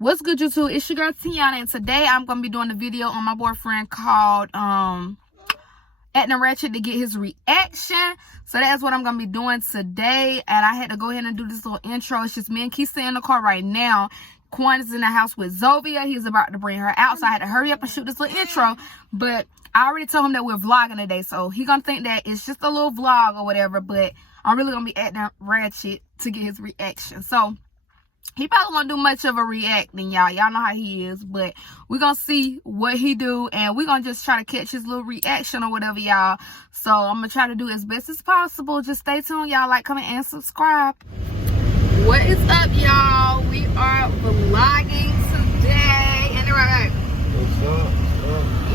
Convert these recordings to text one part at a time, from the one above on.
What's good, YouTube? It's your girl Tyanna, and today I'm gonna be doing a video on my boyfriend called at the Ratchet to get his reaction. So that's what I'm gonna be doing today, and I had to go ahead and do this little intro. It's just me and Keisha in the car right now. Quan is in the house with Zovia. He's about to bring her out, so I had to hurry up and shoot this little intro. But I already told him that we're vlogging today, so he gonna think that it's just a little vlog or whatever. But I'm really gonna be at the Ratchet to get his reaction. So he probably won't do much of a reacting, y'all. Y'all know how he is, but we're gonna see what he do, and we're gonna just try to catch his little reaction or whatever, y'all. So I'm gonna try to do as best as possible. Just stay tuned, y'all. Like, comment, and subscribe. What is up, y'all? We are vlogging today. And right. What's up?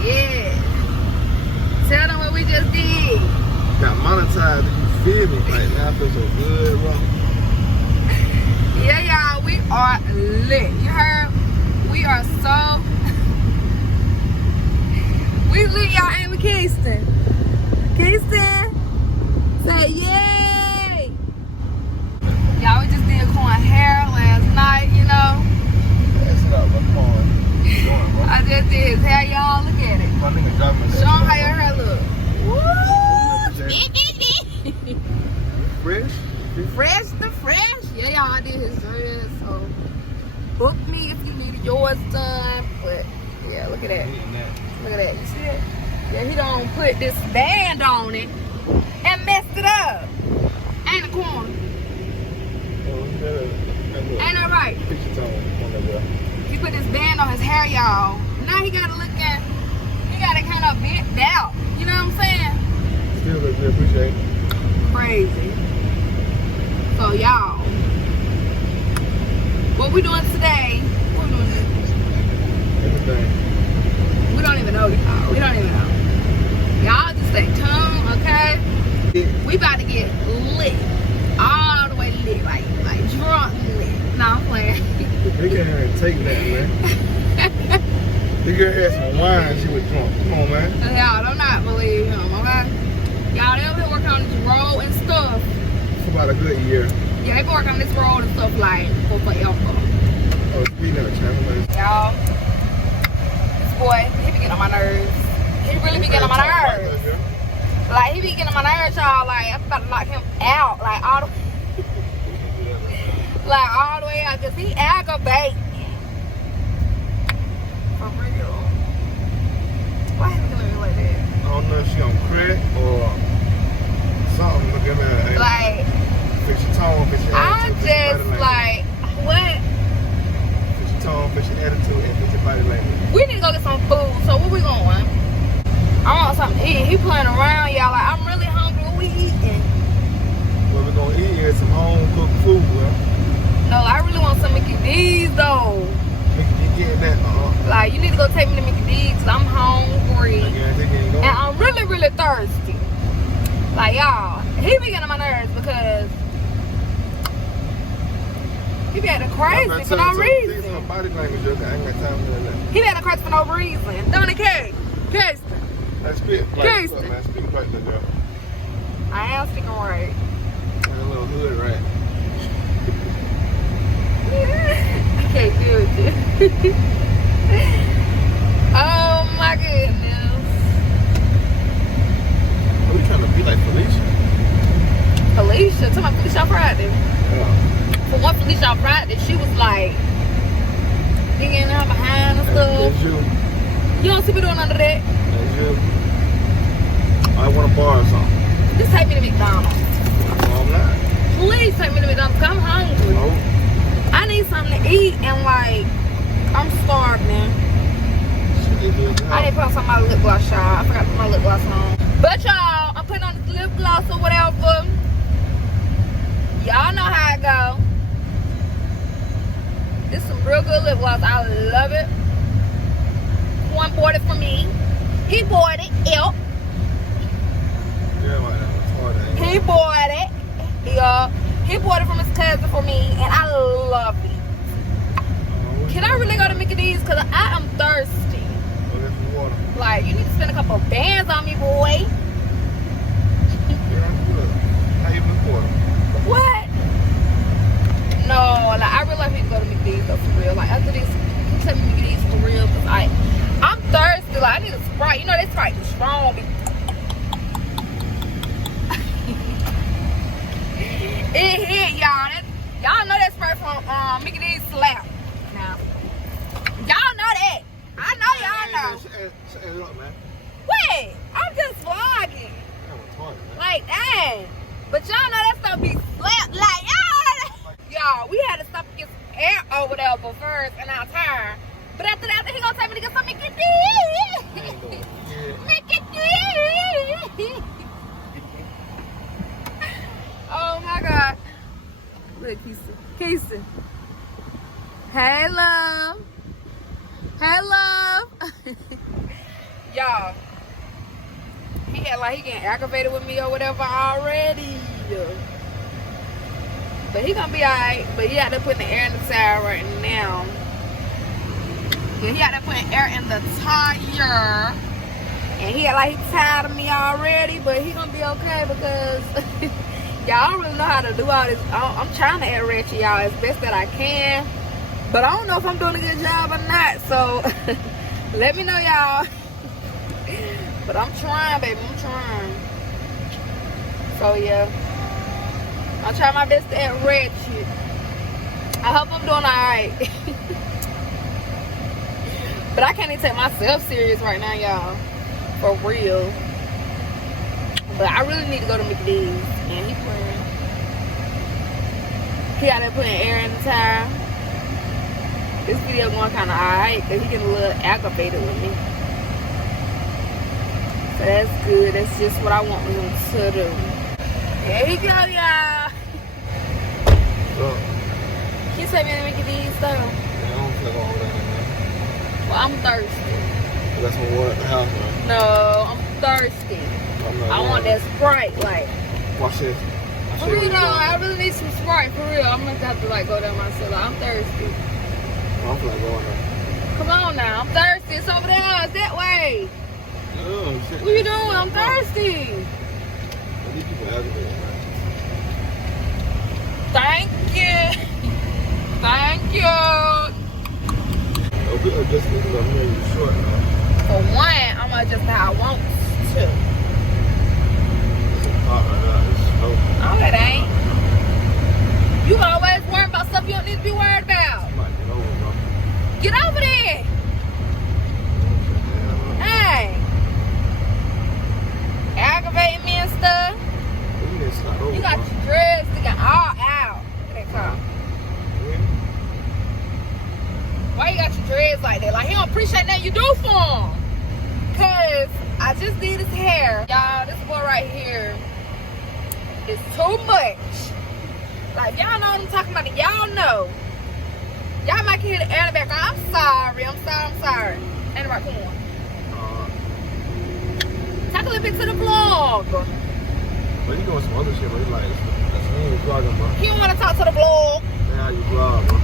Yeah. Tell them what we just did. Got monetized. You feel me? Like, now I feel so good, bro. Yeah, y'all, we are lit. You heard? We are so we lit, y'all. Ain't we, Kingston? Kingston, say yay! Y'all, we just did Quan hair last night, you know. That's not my Quan. I just did his hair, y'all. Look at it. My nigga dropped my Show him how your hair look. Woo! Fresh? Fresh to fresh. Yeah, y'all, I did his dress, so book me if you needed yours done. But yeah, look at that. Look at that. You see it? Yeah, he don't put this band on it and messed it up. Ain't a corner. Ain't that right? He put this band on his hair, y'all. Now he gotta look at, he gotta kind of bent out. You know what I'm saying? Still look good, appreciate it. Crazy. So y'all, what we doing today? What we doing today? Everything. We don't even know, y'all. We don't even know. Y'all just stay tuned, okay? We about to get lit. All the way lit. Like drunk lit. Nah, I'm playing. They can't take that, man. You girl had some wine, she was drunk. Come on, man. Y'all, do not believe him, okay? Y'all, they been working on this road and stuff. It's about a good year. Yeah, they been working on this road and stuff like for forever. Oh, speaking of the channel, man. Y'all, this boy, he be getting on my nerves. He really be getting on my nerves. Like, he be getting on my nerves, y'all. Like, I'm about to knock him out. Like, all the way out. Because he aggravate. For real. Why he looking at me like that? I don't know if she gonna crack or something. Look at that. Like, fix your tone, fix your attitude. I'm just like, what? Fix your tone, fix your attitude, and fix your body language. We need to go get some food. So where we going? I want something to eat. He playing around, y'all. Like, I'm really hungry. What we eating? What we're gonna eat is some home cooked food, bro. No, I really want some Mickey D's though. You getting that? Like, you need to go take me to Mickey D's because I'm hungry. And I'm really, really thirsty. Like, y'all, he be getting on my nerves because he be acting crazy for no reason. Body language, I ain't got time for that. He be acting crazy for no reason. Don't it, Kate? Kirsten. That's spit. Kirsten. Man, speak right there, girl. I am speaking right. And a little hood right. I can't do it, dude. Oh my goodness. Are we trying to be like Felicia? Felicia? Talking about Felicia Friday. Yeah. For one Felicia Friday, she was like digging her behind and stuff. That's you. You don't see me doing none of that. That's you. I want to borrow something. Just take me to McDonald's. No, I'm not. Please take me to McDonald's because I'm hungry. No. I need something to eat and like, I'm starved, man. I didn't put on some of my lip gloss, y'all. I forgot to put my lip gloss on. But y'all, I'm putting on this lip gloss or whatever. Y'all know how it go. This is some real good lip gloss. I love it. One bought it for me. He bought it. Yep. He bought it. Yeah. He bought it from his cousin for me, and I love it. Can I really go to Mickey D's? Because I am thirsty. Like, you need to spend a couple of bands on me, boy. What? No, like, I really like people go to McDee's though, for real. Like, after this or whatever first in our tire. But after that, he gonna tell me to get some Mickey D. Mickey D. Oh my God. Look, Keisha. Hey, love. Hey, love. Y'all. He had like he getting aggravated with me or whatever already. But he gonna be alright. But he out there putting the air in the tire right now. Yeah, he out there putting air in the tire. And he like he tired of me already. But he gonna be okay because y'all don't really know how to do all this. I'm trying to add Ratchet, y'all, as best that I can. But I don't know if I'm doing a good job or not. So let me know, y'all. But I'm trying, baby. I'm trying. So yeah. I'll try my best to add Ratchet. I hope I'm doing alright. But I can't even take myself serious right now, y'all. For real. But I really need to go to McDee's. And he out there putting air in the tire. This video going kind of alright because he getting a little aggravated with me. So that's good. That's just what I want him to do. There you go, y'all. Can you take me to McDee's though? Yeah, I don't feel all that, man. Well, I'm thirsty. That's what we're at the house, man. No, I'm thirsty. I want that Sprite, like. Watch this. For real though, I really need some Sprite, for real. I'm gonna have to like go down myself. Like, I'm thirsty. I'm like going there. Come on now, I'm thirsty. It's over there. It's that way. Oh, shit. What you doing? I'm thirsty. These people aggravated, man. Thank you. Thank you. Oh, good adjustment because I'm really short now. For one, I'm gonna adjust how I want to. It's hot right now. It's snow. Oh, it ain't. You always worry about stuff you don't need to be worried about. I'm not getting over, bro. Get over there. Hey. Aggravating me and stuff. You got your dreads sticking all out. Look at that car. Why you got your dreads like that? Like, he don't appreciate that you do for him. Because I just did his hair. Y'all, this boy right here is too much. Like, y'all know what I'm talking about. Y'all know. Y'all might hear the air in the background. I'm sorry. I'm sorry. And right, come on. Talk a little bit to the vlog. But you doing some other shit, but it's like, that's me vlogging, bro. He don't want to talk to the vlog. That's how you vlog, bro.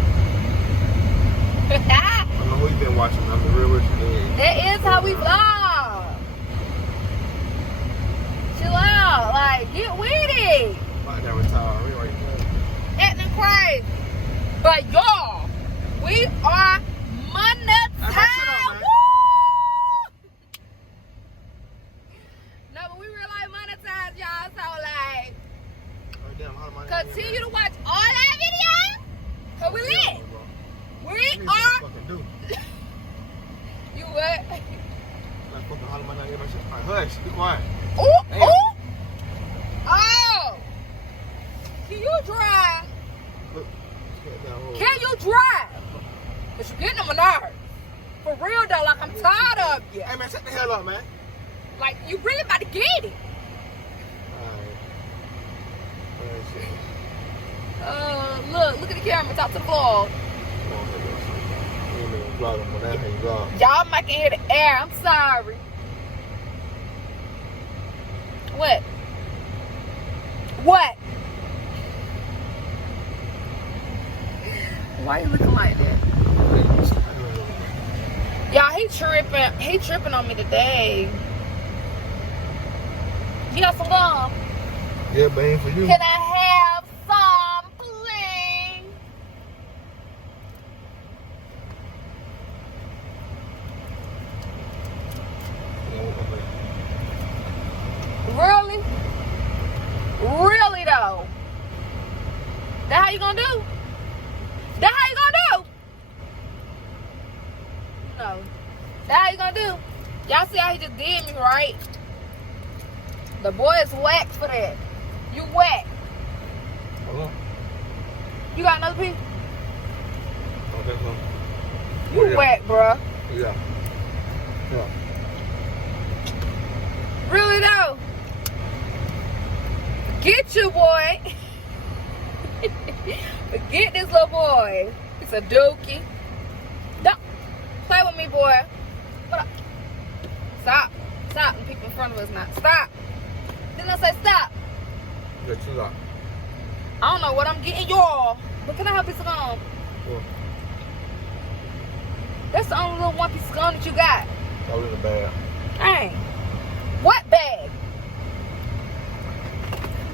I don't know who you been watching. I'm the real Richard. That is how we vlog. Chill out. Like, get with it. I got retired. Right there. Acting crazy. But y'all, we are monetized. No, but we real life monetized, y'all. So, like, continue to watch all our videos. So we lit. We are. You what? Hush, be quiet. Oh. Can you drive? Can you drive? But you're getting on my nerves. For real though, like I'm tired of you. Hey man, shut the hell up, man. Like you really about to get it. Look at the camera, talk to the vlog. Y'all might can hear the air. I'm sorry. What? Why you looking like that? Y'all, he tripping on me today. You got some gum? Yeah, but ain't for you. Can I have some, please? Really? Really though? That how you gonna do? That how you gonna do? No. That how you gonna do? Y'all see how he just did me, right? The boy is whack for that. You whack. Hello? You got another piece? Oh, You wet, bruh. Yeah. Yeah. Really though? Forget you, boy. Forget this little boy. It's a dookie. Don't play with me, boy. What up? Stop. Stop. And people in front of us now. Stop. Didn't I say stop? Yeah, chill out. I don't know what I'm getting y'all. But can I have a piece of gum? Well, That's the only little one piece of gum that you got. I was in the bag. Dang. What bag?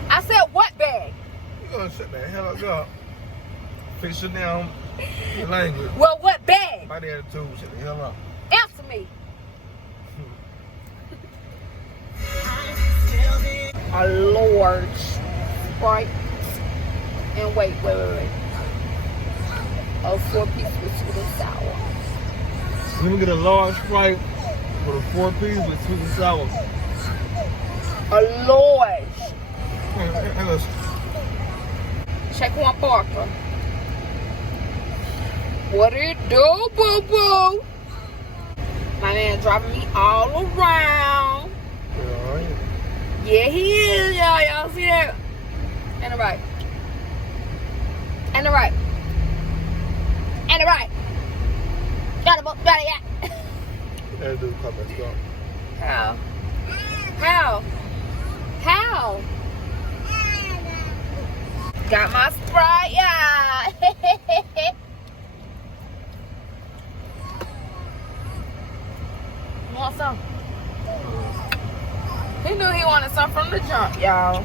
I said what bag? You gonna shut the hell up. Fix your damn language. Well, what bag? My attitude, shut the hell up. Answer me. A large Sprite. And wait. A 4-piece with sweet and sour. Let me get a large Sprite with a 4-piece with sweet and sour. A large. Hey, listen. Check one Parker. What it do, boo-boo? My man driving me all around. Yeah, all right. Yeah, he is, y'all. Y'all see that? And the right. And the right. And the right. Got him up, got it, yeah. That dude caught that stuff. How? How? How? Got my Sprite, yeah. You want some? He knew he wanted some from the jump, y'all.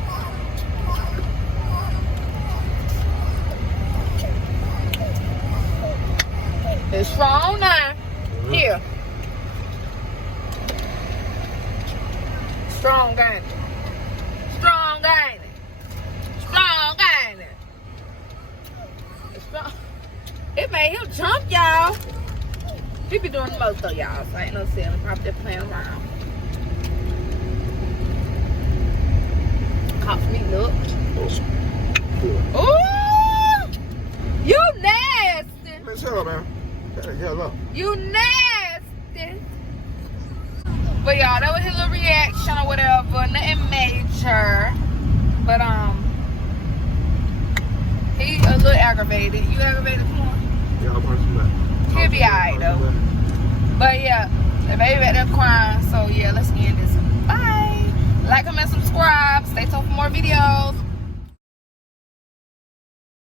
It's strong now. Here. Strong, ain't it? Strong, ain't it? Strong, ain't it? It's strong. It made him jump, y'all. He be doing the most though, y'all. So ain't no selling. Probably just playing around. Cops me, look. Ooh! You nasty! Man, shut up, man. Shut the hell up. You nasty! But y'all, that was his little reaction or whatever. Nothing major. But he a little aggravated. You aggravated? Come on. Yeah, I'll punch him back. He'll be alright though. But yeah, the baby back there crying. So yeah,